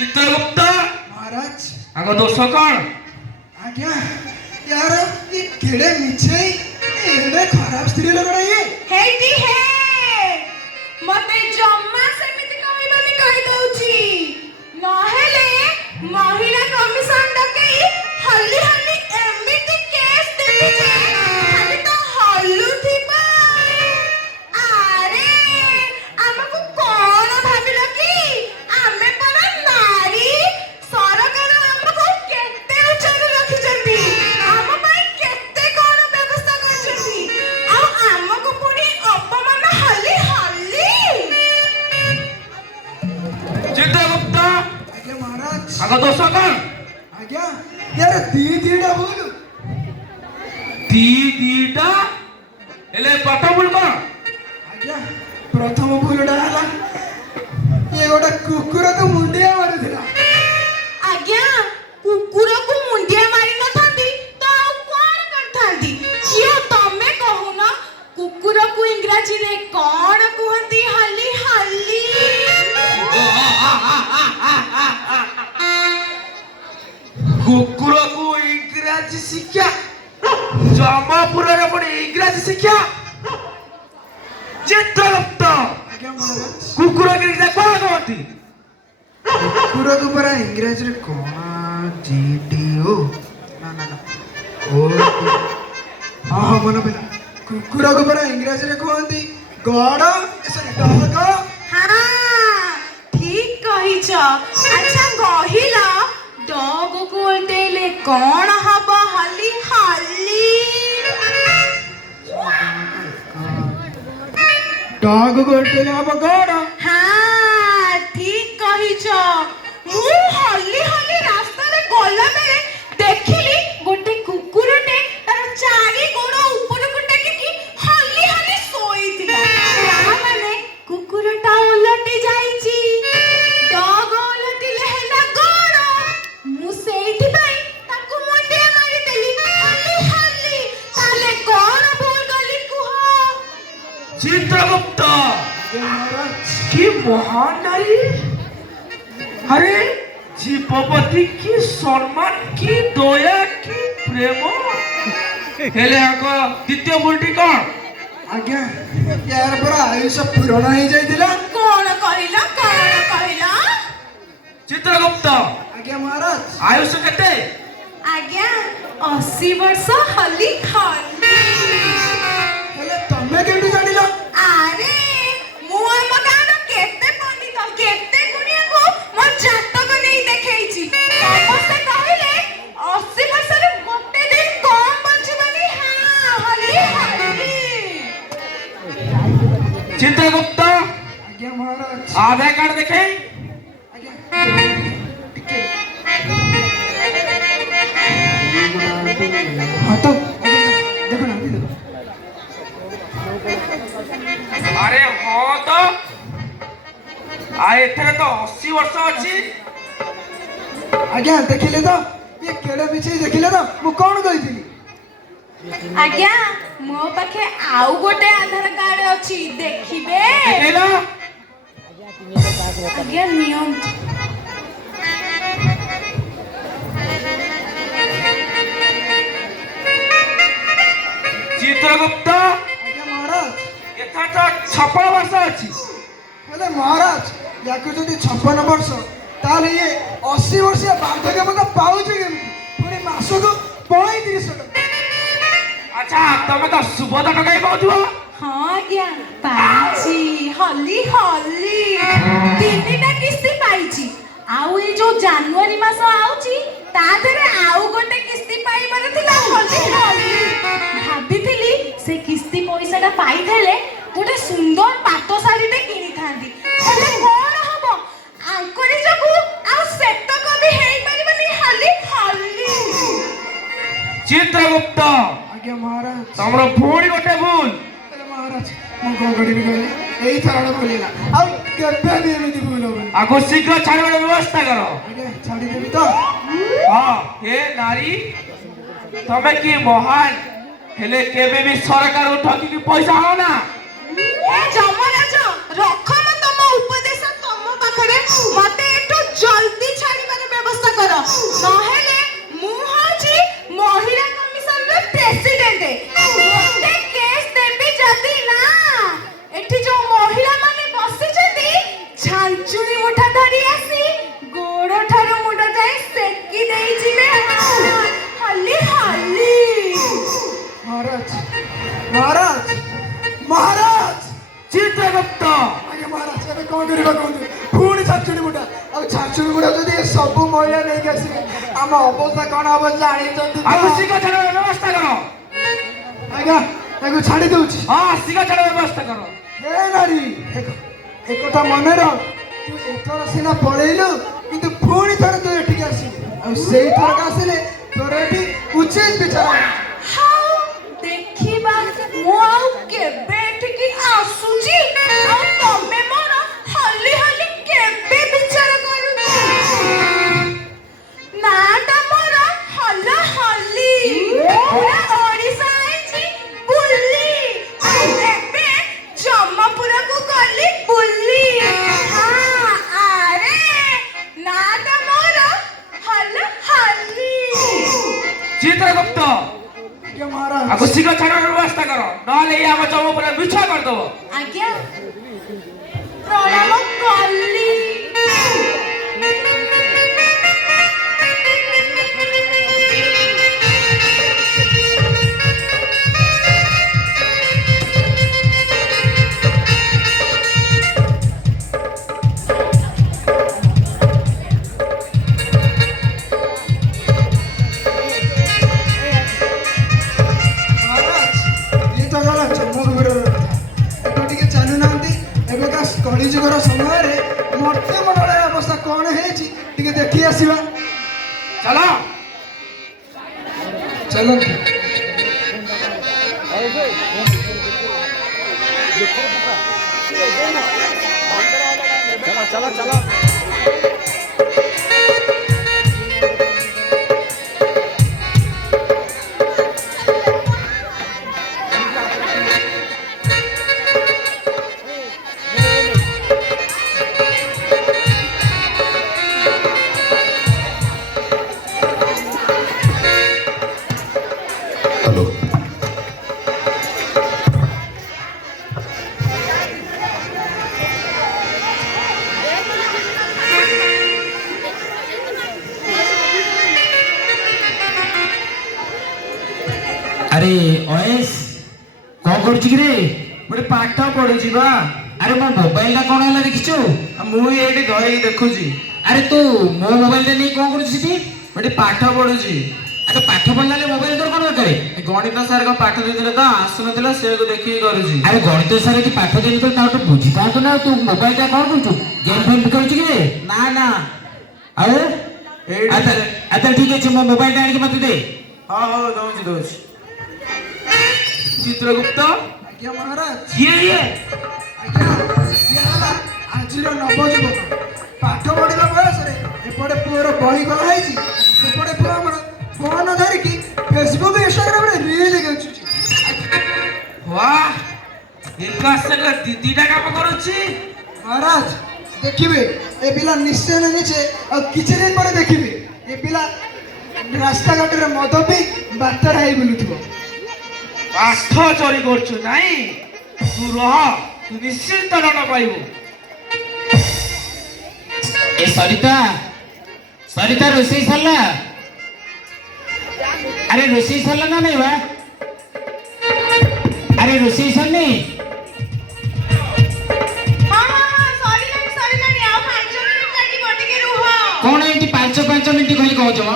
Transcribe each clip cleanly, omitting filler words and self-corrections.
ଚିତ୍ରଗୁପ୍ତ महाराज ଆଗ ଦୋଷ କଣ? आज्ञा यार ये केड़े मिछे एडे खराब स्त्री लोग ये हेटी हे मते जम्मा सेमिति कहइबानी कहि दउची नहेले महिला कमिशन डकई हल्ली हल्ली एमिति केस देबी जे खाली तो हल्लू थिबा आरे हमकु कोन भाबिलो की आमे पर नारी सरकार हमकु केते उच्चर रखिचंती हम पई केते कोन व्यवस्था करचंती आ हमकु पुनी अपमान हल्ली हल्ली ଚିତ୍ରଗୁପ୍ତ आज्ञा महाराज ଆଗ ଦୋଷ କଣ? आज्ञा यार दीडा बोल ଦିଟା ହେଲେ ପ୍ରଥମ ଭୁଲ କଣ? आज्ञा प्रथम भूलटा हला ये गोटा कुकुर को मुंडिया मारिथिला आज्ञा कुकुर को मुंडिया मारी न थांती तो आ कोन करथांती कियो तमे कहूना कुकुर को इंग्रजी रे कोन कहंती हल्ली हल्ली କୁକୁରକୁ ଇଂରାଜୀ ଶିକ୍ଷା ଜମପୁରରେ ପୁଣି ଇଂରାଜୀ ଶିକ୍ଷା ଚିତ୍ରଗୁପ୍ତ आज्ञा महाराज କୁକୁର ଇଂରାଜୀରେ କଣ କହନ୍ତି? कुकुर को परा इंग्रजी रे कोन जीडीओ ना ना ना ओ हां मन पेला कुकुर को परा इंग्रजी रे कहंती गॉड सॉरी डॉग हाँ ठीक कहिछ अच्छा कहिला डॉग को उल्टेले कोन हबो हल्ली हल्ली डॉग को टेले अब गॉड हाँ ठीक कहिछ मु हल्ली हल्ली रास्ता रे गला बेले देखिली गोटे कुकुरटे तार चारि गोड़ ऊपर को टेकी हल्ली हल्ली सोईतिला ता माने कुकुरटा उलटी जाईची डॉग उलटिले हेला गोड़ मु सेठी भाई ताकू मुंडे मारी देली हल्ली हल्ली ताले कोन भूल गली कुह ଚିତ୍ରଗୁପ୍ତ महाराज কি মহান নারী আরে জীবপতি কি সম্মান কি দয়া কি প্রেম হেলে আগ দ্বিতীয় ভুলটি কଣ? आज्ञा यार पर आयुष पूरण हो जाइतिला कोन कहिला ଚିତ୍ରଗୁପ୍ତ आज्ञा महाराज ଆୟୁଷ କେତେ? आज्ञा 80 वर्ष हल्ली हल्ली हेले तमे केंटू जानिलो आरे मु हम गानो केते पंडित केते गुनिया को मो जातक नै देखैछि समस्त कहिले 80 वर्ष रे गोटे दिन कम बंचबनी हां हल्ली हल्ली ଚିତ୍ରଗୁପ୍ତ आज्ञा महाराज आधार कार्ड देखे आज्ञा टिके हाँ तो देखो ना देखो अरे हाँ तो एथरे तो 80 वर्ष अच्छी आज्ञा देखिले तो ये केड़े पीछे देखिले तो मु कौन कहिथिली आज्ञा मो पाखे आउ गोटे आधार कार्ड अछि देखिबे देखेला आज्ञा नियम चित्रगुप्त आज्ञा महाराज एथा तो 56 वर्ष अच्छी हेले महाराज याको जदि 56 वर्ष ताले ये 80 वर्ष बार्धक्य मका पाउचे केमति पुणी मासको 35 टका अच्छा तमे तो सुबोध टकाई पाउथुवा हाँ आज्ञा पाइछि हल्ली हल्ली तीनटा किस्ती पाइछि आउ ए जो जनवरी मास आउची ता देरे आउ गोटे किस्ती पाइबार थिला हल्ली हल्ली भाबिथिली से किस्ती पैसाटा पाइथेले गोटे सुंदर पाट साड़ीटे किनी थांती हेले कोन हबो आंकरी जगु आउ सेतक भी हेई परिबनी हल्ली हल्ली चित्रगुप्त आज्ञा महाराज तमरो पुणी गोटे भूल हेले महाराज मु कोन करिबि कहले एई थरड बोलिला आ केबे भी एमिति भूल होबे आगो शीघ्र छाड़बार व्यवस्था करो आज्ञा छाड़ी देबी तो हाँ हे नारी तमे की महान हेले केबे भी सरकार ठकी की पैसा हो ना ए जमराज रख म तम उपदेश तम पाखरे मते एटो जल्दी ଛାଞ୍ଚୁଣି ମୁଠା ଧରି ଆସି ଗୋଡ଼ ଠାରୁ ମୁଣ୍ଡ ଯାଏ ସେକି ଦେଇଯିବେ ହଲି ହଲି। ମହାରାଜ ମହାରାଜ ମହାରାଜ ଚିତ୍ରଗୁପ୍ତ ଆଜ୍ଞା ମହାରାଜ ଏବେ କଣ କରିବା କୁହନ୍ତୁ? ପୁଣି ଛାଞ୍ଚୁଣି ମୁଠା ଆଉ ଛାଞ୍ଚୁଣି ମୁଠା ଯଦି ଏ ସବୁ ମହିଳା ନେଇକି ଆସିବେ ଆମ ଅବସ୍ଥା କଣ ହବ ଜାଣିଛନ୍ତି ତ? ଆଉ ଶୀଘ୍ର ଛାଡ଼ିବାର ବ୍ୟବସ୍ଥା କର। ଆଜ୍ଞା ତାକୁ ଛାଡ଼ି ଦଉଛି। ହଁ ଶୀଘ୍ର ଛାଡ଼ିବାର ବ୍ୟବସ୍ଥା କର। ହେ ନାରୀ ଏକଥା ମନେ ରଖ, ତୁ ଏଥର ସିନା ପଳେଇଲୁ କିନ୍ତୁ ପୁଣି ଥରେ ତୁ ଏଠିକି ଆସିବୁ ଆଉ ସେଇ ଥରକ ଆସିଲେ ତୋର ଏଠି ଉଚିତ ବିଚାର ହେବ। ହଉ ଦେଖିବା ମୁଁ ଆଉ କେବେ ଏଠିକି ଆସୁଛି ଆଉ ତମେ ମୋର ହଲି ହଲି କେବେ ବିଚାର କରୁଛ। ନାଟା ମୋର ହଲ ହଲି ପୁରା ଓଡ଼ିଶା ଆଇଛି ବୁଲି ଆଉ ଏବେ ଜମପୁରକୁ ଗଲି ବୁଲି। ହଁ ଆରେ ନାଟା ମୋର ହଲ ହଲି। ଚିତ୍ରଗୁପ୍ତ ଆଜ୍ଞା ମହାରାଜ ଆକୁ ଶୀଘ୍ର ଛାଡ଼ିବାର ବ୍ୟବସ୍ଥା କର, ନହେଲେ ଏଇ ଆମ ଜମ ଉପରେ ମିଛ କରିଦବ। ଆଜ୍ଞା ପ୍ରଣାମ କଲି। ମହାରାଜ ଇଏ ତ ଗଲା ଜନ୍ମଭୂମିର କଥା। ଏବେ ଟିକେ ଚାଲୁନାହାନ୍ତି, ଏବେକା କଳିଯୁଗର ସମୟରେ ମର୍ତ୍ତ୍ୟମଣ୍ଡଳର ଅବସ୍ଥା କଣ ହେଇଛି ଟିକେ ଦେଖି ଆସିବା। ଚାଲ। ଚାଲନ୍ତୁ। चला चला हेलो अरे ओएस कौन करुछि कि रे ଗୋଟେ ପାଠ ପଢୁଛି ବା। अरे मो मोबाइल ला कोन हला देखिछु ମୁଁ ଏଇଠି ଧରିକି ଦେଖୁଛି। अरे तू मो मोबाइल रे नहीं कोन करुछि ती ଗୋଟେ ପାଠ ପଢୁଛି। अरे पाठ पढला ले मोबाइल तोर कोन करे ଗଣିତ ସାର୍ ଙ୍କ ପାଠ ଦେଇଥିଲେ ତ ଆସୁନଥିଲା ସେଇଆକୁ ଦେଖିକି କରୁଛି। अरे गणित सारे की पाठ देनी तो ताऊ तो बुझी ता तो ना तू मोबाइल ता कोन करुछु गेम फेम करुछि कि रे ନା ନା अरे ଏଇଠି अच्छा अच्छा ठीक है मो मोबाइल ता आनी के मते दे ହଁ ହଉ ଦଉଛି ଦଉଛି। ଚିତ୍ରଗୁପ୍ତ ଆଜ୍ଞା ମହାରାଜ କିଏ ଇଏ? ଆଜ୍ଞା ଇଏ ହେଲା ଆଜିର ନବଯୁବକ। ପାଠ ପଢିବା ବୟସରେ ଏପଟେ ପୁଅର ବହି ଖୋଲା ହେଇଛି, ସେପଟେ ପୁଅ ଆମର ଫୋନ ଧରିକି ଫେସବୁକ୍ ଇନଷ୍ଟାଗ୍ରାମରେ ରିଲ୍ ଦେଖୁଛି। ବାଃ ଏକା ସାଙ୍ଗେ ଦିଦିଟା କାମ କରୁଛି। ମହାରାଜ ଦେଖିବେ ଏ ପିଲା ନିଶ୍ଚୟ ନିଜେ ଆଉ କିଛି ଦିନ ପରେ ଦେଖିବେ ଏ ପିଲା ରାସ୍ତାଘାଟରେ ମଦ ପିଇ ବାତେରା ହେଇ ବୁଲୁଥିବ। ପାଠ ଚୋରି କରୁଛୁ ନାଇଁ? ତୁ ରହ, ତୁ ନିଶ୍ଚିନ୍ତ ଦଣ୍ଡ ପାଇବୁ। ए सरिता सरिता रोसई सरला अरे रोसई सरला ना नहीं बा अरे रोसई सरनी ହଁ ହଁ ହଁ ସରିଲାଣି ଆଉ 5 ମିନିଟ୍ ଲାଗିବ ଟିକେ ରୁହ। कौन एंटी 5 मिनिट कहली कहछ म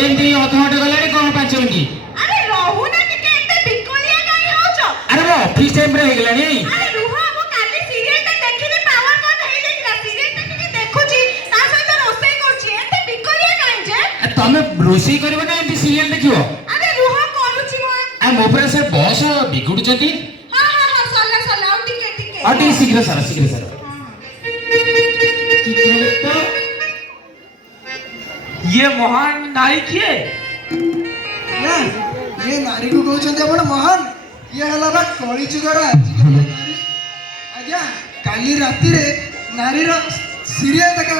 एंटी अध घंटे गलानी कौन 5 मिनिट ଆରେ ରହୁନା ଟିକେ ଏତେ ବିକଳିଆ କାଇଁ ହଉଛ? अरे वो ऑफिस टाइम रे हेगलानी ଆରେ ରୁହ ମୁଁ କାଲି ସିରିଏଲଟା ଦେଖିଲି ପାୱାର କଟ୍ ହେଇଯାଇଥିଲା ସିରିଏଲଟା ଟିକେ ଦେଖୁଛି ତା ସହିତ ରୋଷେଇ କରୁଛି ଏତେ ବିକଳିଆ କାଇଁ ଯେ? तमे रोसई करबो ना एंटी सीरियल देखियो ଆରେ ରୁହ କରୁଛି ମୁଁ। आ मोबाइल से बॉस बिगुडुचंती ହଁ ହଁ ହଁ ସରିଲା ଆଉ ଟିକେ और टी शीघ्र सारा ଚିତ୍ରଗୁପ୍ତ ଇଏ ମହାନ ନାରୀ କିଏ? ନା ଇଏ ନାରୀକୁ କହୁଛନ୍ତି ଆପଣ ମହାନ? ଇଏ ହେଲା ବା କଳିଯୁଗର ଆଜିକାଲି ନାରୀ। ଆଜ୍ଞା କାଲି ରାତିରେ ନାରୀର ସିରିଏଲ ଦେଖା